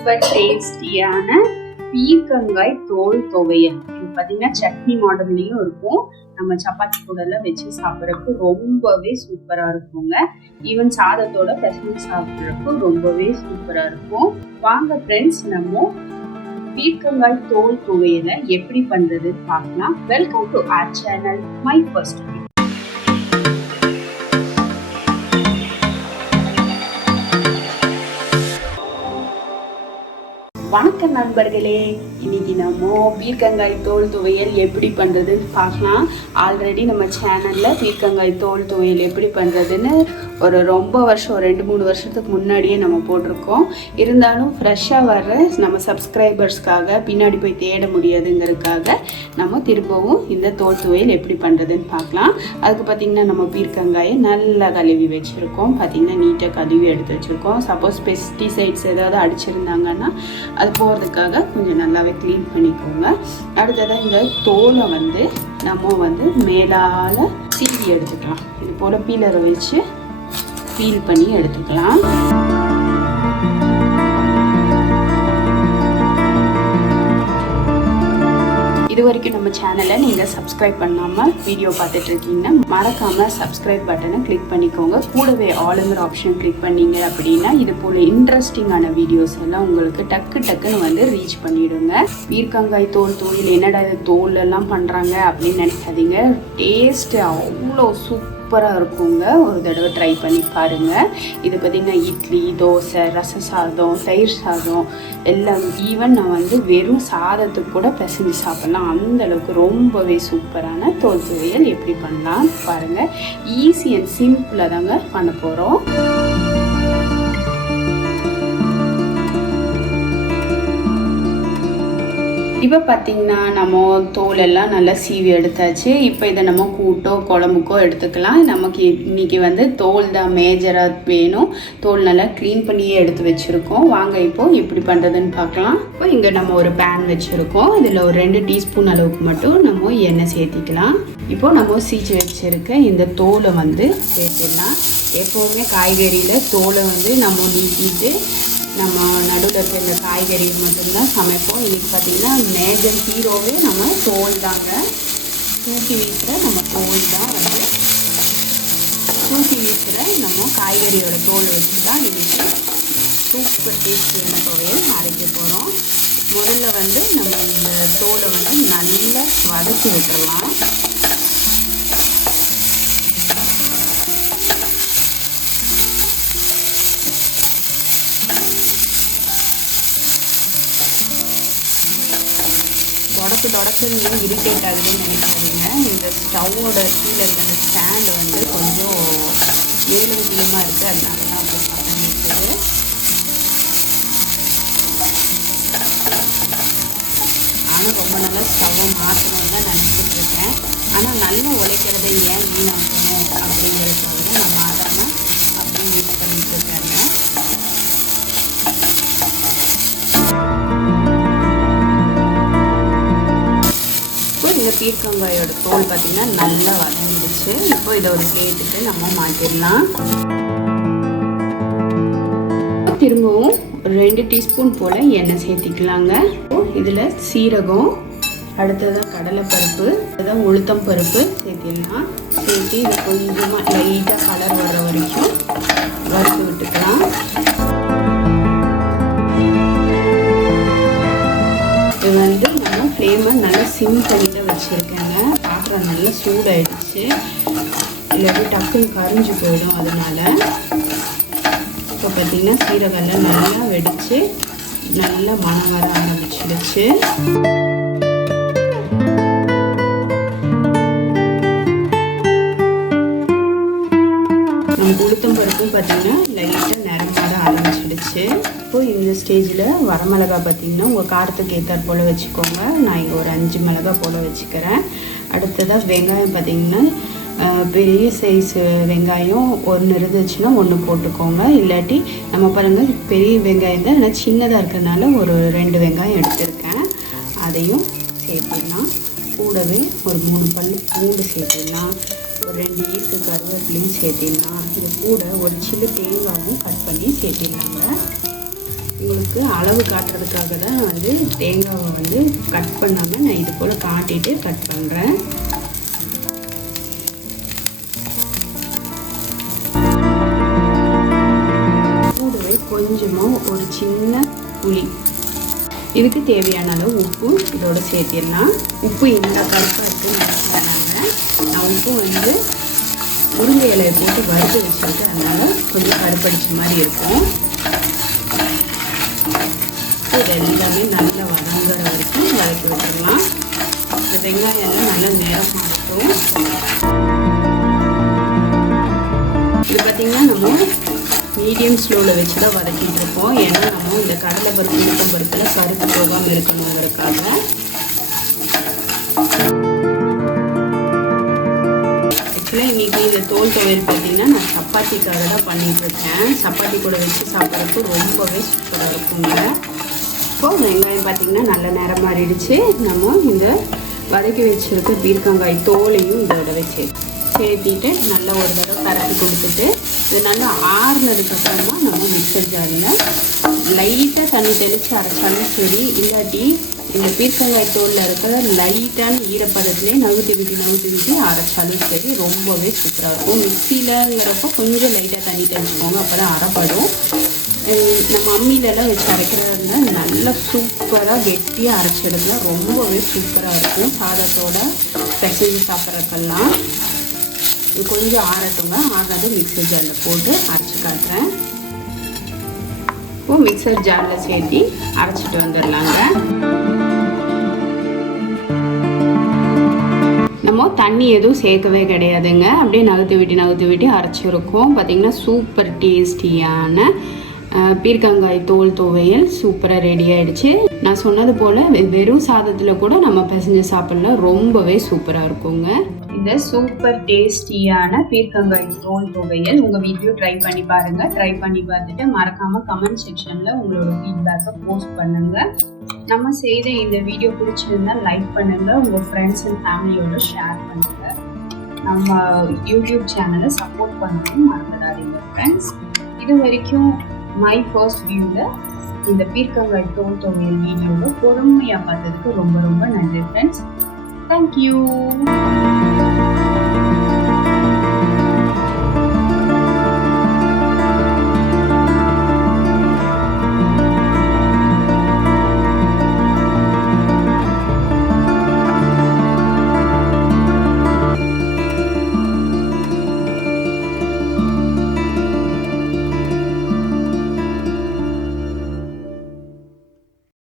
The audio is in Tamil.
சூப்பர் டேஸ்டியான பீர்க்கங்காய் தோல் துவையல். இது பார்த்தீங்கன்னா சட்னி மாடல்லையும் இருக்கும். நம்ம சப்பாத்தி கூடலாம் வச்சு சாப்பிட்றதுக்கு ரொம்பவே சூப்பராக இருக்குங்க. ஈவன் சாதத்தோட பெசஞ்சு சாப்பிட்றதுக்கு ரொம்பவே சூப்பராக இருக்கும். வாங்க ஃப்ரெண்ட்ஸ், நம்ம பீர்க்கங்காய் தோல் துவையலை எப்படி பண்றதுன்னு பார்க்கலாம். Welcome to our channel my first. வணக்கம் நண்பர்களே, இன்னைக்கு நம்ம பீர்க்கங்காய் தோல் துவையல் எப்படி பண்ணுறதுன்னு பார்க்கலாம். ஆல்ரெடி நம்ம சேனலில் பீர்க்கங்காய் தோல் துவையல் எப்படி பண்ணுறதுன்னு ரொம்ப வருஷம் 2-3 வருஷத்துக்கு முன்னாடியே நம்ம போட்டிருக்கோம். இருந்தாலும் ஃப்ரெஷ்ஷாக வர்ற நம்ம சப்ஸ்கிரைபர்ஸ்க்காக பின்னாடி போய் தேட முடியாதுங்கிறதுக்காக நம்ம திரும்பவும் இந்த தோல் துவையல் எப்படி பண்ணுறதுன்னு பார்க்கலாம். அதுக்கு பார்த்திங்கன்னா நம்ம பீர்க்கங்காயை நல்லா கழுவி வச்சுருக்கோம். பார்த்திங்கன்னா நீட்டாக கழுவி எடுத்து வச்சுருக்கோம். சப்போஸ் பெஸ்டிசைட்ஸ் ஏதாவது அடிச்சிருந்தாங்கன்னா அது போகிறதுக்காக கொஞ்சம் நல்லாவே க்ளீன் பண்ணிக்கோங்க. அடுத்ததாக இந்த தோலை நம்ம மேலால் சீவி எடுத்துக்கலாம். இது போல் பீலரை வச்சு பீல் பண்ணி எடுத்துக்கலாம். இது வரைக்கும் நம்ம சேனலை நீங்கள் சப்ஸ்கிரைப் பண்ணாமல் வீடியோ பார்த்துட்டு இருக்கீங்கன்னா மறக்காமல் சப்ஸ்கிரைப் பட்டனை கிளிக் பண்ணிக்கோங்க. கூடவே ஆளுங்கிற ஆப்ஷன் கிளிக் பண்ணீங்க அப்படின்னா இது போல் இன்ட்ரெஸ்டிங்கான வீடியோஸ் எல்லாம் உங்களுக்கு டக்குன்னு ரீச் பண்ணிவிடுங்க. பீர்க்கங்காய் தோல் துவையல் என்னடா இது தோல் எல்லாம் பண்ணுறாங்க அப்படின்னு நினைக்காதீங்க. டேஸ்ட்டு அவ்வளோ சூப்பராக இருக்குங்க. ஒரு தடவை ட்ரை பண்ணி பாருங்கள். இது பார்த்திங்கன்னா இட்லி, தோசை, ரச சாதம், தயிர் சாதம் எல்லாம் ஈவன் நான் வெறும் சாதத்துக்கு கூட பிசைஞ்சு சாப்பிட்லாம். அந்தளவுக்கு ரொம்பவே சூப்பரான தோல் துவையல் எப்படி பண்ணலாம் பாருங்கள். ஈஸி அண்ட் சிம்பிளாக தாங்க பண்ண போகிறோம். இப்போ பார்த்திங்கன்னா நம்ம தோலெல்லாம் நல்லா சீவி எடுத்தாச்சு. இப்போ இதை நம்ம கூட்டோ குழம்புக்கோ எடுத்துக்கலாம். நமக்கு இன்றைக்கி தோல் தான் மேஜராக வேணும். தோல் நல்லா க்ளீன் பண்ணியே எடுத்து வச்சுருக்கோம். வாங்க இப்போது எப்படி பண்ணுறதுன்னு பார்க்கலாம். இப்போ இங்கே நம்ம ஒரு பேன் வச்சுருக்கோம். இதில் ஒரு 2 டீஸ்பூன் அளவுக்கு மட்டும் நம்ம எண்ணெய் சேர்த்திக்கலாம். இப்போது நம்ம சீச்சு வச்சுருக்க இந்த தோலை சேர்த்திடலாம். எப்போவுமே காய்கறியில் தோலை நம்ம நீக்கிட்டு நம்ம நடுவில் இருக்க இந்த காய்கறி மட்டும்தான் சமைப்போம். இன்றைக்கி பார்த்திங்கன்னா மேஜர் ஹீரோவே நம்ம தோல் தாங்க. தூக்கி வீசுகிற நம்ம தோல் தான் தூக்கி வீசுகிற நம்ம காய்கறியோட தோல் வச்சு தான் இன்றைக்கி சூப்பர் டேஸ்டியான துவையல் அரைக்க போகிறோம். முதல்ல நம்ம இந்த தோலை நல்லா வதக்கி விட்டுறலாம். தொடக்குன்னு இரிட்டேட் ஆகுதுன்னு நினைக்காதீங்க. இந்த ஸ்டவ்வோட கீழே இருக்க இந்த ஸ்டாண்டு கொஞ்சம் மேலும் கீழமாக இருக்குது. அதனால தான் அப்படி பக்கம் இருக்குது. ஆனால் ரொம்ப நல்லா ஸ்டவ்வை மாற்றணும்னு தான் நினச்சிட்டு இருக்கேன். ஆனால் நல்லா உழைக்கிறத ஏன் வீணாக்கணும் அப்படிங்கிறதுக்காக நான் மாறாமல் அப்படியே யூஸ் பண்ணிட்டு இருக்கேங்க. இந்த பீர்க்கங்காயோட தோல் பார்த்திங்கன்னா நல்லா வதங்கிடுச்சு. இப்போ இதை ஒரு பிளேட்டுக்கு நம்ம மாற்றிடலாம். திரும்பவும் 2 டீஸ்பூன் போல் எண்ணெய் சேர்த்திக்கலாங்க. இதில் சீரகம், அடுத்ததாக கடலைப்பருப்பு, அதுதான் உளுத்தம் பருப்பு சேர்த்திடலாம். சேர்த்து இது கொஞ்சமாக லைட்டாக கலர் வர்ற வரைக்கும் வறுத்து விட்டுக்கலாம். இது நம்ம ஃப்ளேமை நல்லா சிம் பண்ணி தான் வச்சுருக்கேங்க. பாத்திரம் நல்லா சூடாயிடுச்சு, இல்லாட்டி டக்குன்னு கரிஞ்சு போயிடும். அதனால் இப்போ பார்த்திங்கன்னா சீரகெல்லாம் நல்லா வெடித்து நல்லா மணம் வர ஆரம்பிச்சிடுச்சு. நம்ம உளுத்தம் பருப்பும் பார்த்திங்கன்னா லைட்டாக நிறம் வர ஆரம்பிச்சிடுச்சு. இப்போது இந்த ஸ்டேஜில் வரமிளகா பார்த்திங்கன்னா உங்கள் காரத்துக்கு ஏற்றாற் போல் வச்சுக்கோங்க. நான் இங்கே ஒரு 5 மிளகா போல் வச்சுக்கிறேன். அடுத்ததாக வெங்காயம் பார்த்திங்கன்னா பெரிய சைஸ் வெங்காயம் 1 இருந்துச்சுன்னா 1 போட்டுக்கோங்க. இல்லாட்டி நம்ம பாருங்கள் பெரிய வெங்காயம் தான், ஆனால் சின்னதாக இருக்கிறதுனால ஒரு 2 வெங்காயம் எடுத்துருக்கேன். அதையும் சேர்த்துடலாம். கூடவே ஒரு 3 பல் பூண்டு சேர்த்துடலாம். ஒரு 2 ஈர்க்கு கருவேப்பிலையும் சேர்த்திடலாம். இது கூட ஒரு சின்ன தேங்காயும் கட் பண்ணி சேர்த்திடலாங்க. உங்களுக்கு அளவு காட்டுறதுக்காக தான் வந்து தேங்காவை வந்து கட் பண்ணாமல் நான் இது போல் காட்டிட்டு கட் பண்ணுறேன். கூடவே கொஞ்சமாக ஒரு சின்ன புளி, இதுக்கு தேவையான அளவு உப்பு இதோட சேர்த்திடலாம். உப்பு இந்த கருப்பாக இருக்குன்னு நான் உப்பு வந்து முருங்கை இலையை போட்டு வறுத்து வச்சுருக்கேன், அதனால் கொஞ்சம் கருப்படிச்ச மாதிரி இருக்கும். இது எல்லாமே நல்லா வதங்குற வரைக்கும் வதக்கி விட்டுடலாம். இந்த வெங்காயம் எல்லாம் நல்லா நேரமாக இருக்கும். இது பார்த்திங்கன்னா நம்ம மீடியம் ஸ்லோவில் வச்சு தான் வதக்கிட்டு இருப்போம். ஏன்னா நம்ம இந்த கடலை பருப்பு உளுத்தம் பருப்பில் கருப்பு போகாமல் இருக்கணுங்கிறதுக்காக. ஆக்சுவலாக இன்றைக்கி இந்த தோல் துவையல் பார்த்திங்கன்னா நான் சப்பாத்திக்காக தான் பண்ணிகிட்ருக்கேன். சப்பாத்தி கூட வச்சு சாப்பிட்றதுக்கு ரொம்பவே சூப்பராக இருக்குங்க. இப்போது வெங்காயம் பார்த்திங்கன்னா நல்ல நேரம் மாறிடுச்சு. நம்ம இந்த வதக்கி வச்சுருக்க பீர்க்கங்காய் தோலையும் இதோட வச்சு சேர்த்திட்டு நல்லா ஒரு தடவை கரைச்சி கொடுத்துட்டு இது நல்லா ஆறுனதுக்கப்புறமா நம்ம மிக்சர் ஜாரில் லைட்டாக தண்ணி தெளித்து அரைச்சாலும் சரி, இல்லாட்டி இந்த பீர்க்கங்காய் தோலில் இருக்கிற லைட்டான ஈரப்பதத்துலேயே நவுத்தி விட்டு அரைச்சாலும் சரி ரொம்பவே சூப்பராக இருக்கும். மிக்சியிலங்கிறப்போ கொஞ்சம் லைட்டாக தண்ணி தெளிச்சுக்கோங்க, அப்போ தான் அரைப்படும். நம்ம அம்மியிலலாம் வச்சு அரைக்கிறதுனா நல்லா சூப்பராக கெட்டியாக அரைச்சி எடுக்கலாம், ரொம்பவே சூப்பராக இருக்கும். சாதத்தோட பிசைஞ்சு சாப்பிட்றதுக்கெல்லாம் இது கொஞ்சம் ஆறட்டுங்க. ஆறாது மிக்சர் ஜாரில் போட்டு அரைச்சி காட்டுறேன். இப்போ மிக்சர் ஜாரில் சேர்த்து அரைச்சிட்டு வந்துடலாங்க. நம்ம தண்ணி எதுவும் சேர்க்கவே கிடையாதுங்க, அப்படியே நகர்த்தி விட்டு அரைச்சிருக்கோம். பார்த்திங்கன்னா சூப்பர் டேஸ்டியான பீர்க்கங்காய் தோல் துவையல் சூப்பராக ரெடி ஆகிடுச்சு. நான் சொன்னது போல் வெறும் சாதத்தில் கூட நம்ம பிசைஞ்சு சாப்பிட்லாம், ரொம்பவே சூப்பராக இருக்குங்க. இந்த சூப்பர் டேஸ்டியான பீர்க்கங்காய் தோல் துவையல் உங்கள் வீட்லையும் ட்ரை பண்ணி பாருங்கள். ட்ரை பண்ணி பார்த்துட்டு மறக்காமல் கமெண்ட் செக்ஷனில் உங்களோட ஃபீட்பேக்கை போஸ்ட் பண்ணுங்கள். நம்ம செய்த இந்த வீடியோ பிடிச்சிருந்தா லைக் பண்ணுங்கள், உங்கள் ஃப்ரெண்ட்ஸ் அண்ட் ஃபேமிலியோட ஷேர் பண்ணுங்கள். நம்ம யூடியூப் சேனலை சப்போர்ட் பண்ணவும் மறந்துடாதீங்க ஃப்ரெண்ட்ஸ். இது வரைக்கும் மை ஃபர்ஸ்ட் வியூவில் இந்த பீர்க்கங்காய் தோல் துவையல் வீடியோவை பொறுமையாக பார்த்ததுக்கு ரொம்ப ரொம்ப நன்றி ஃப்ரெண்ட்ஸ். தேங்க்யூ.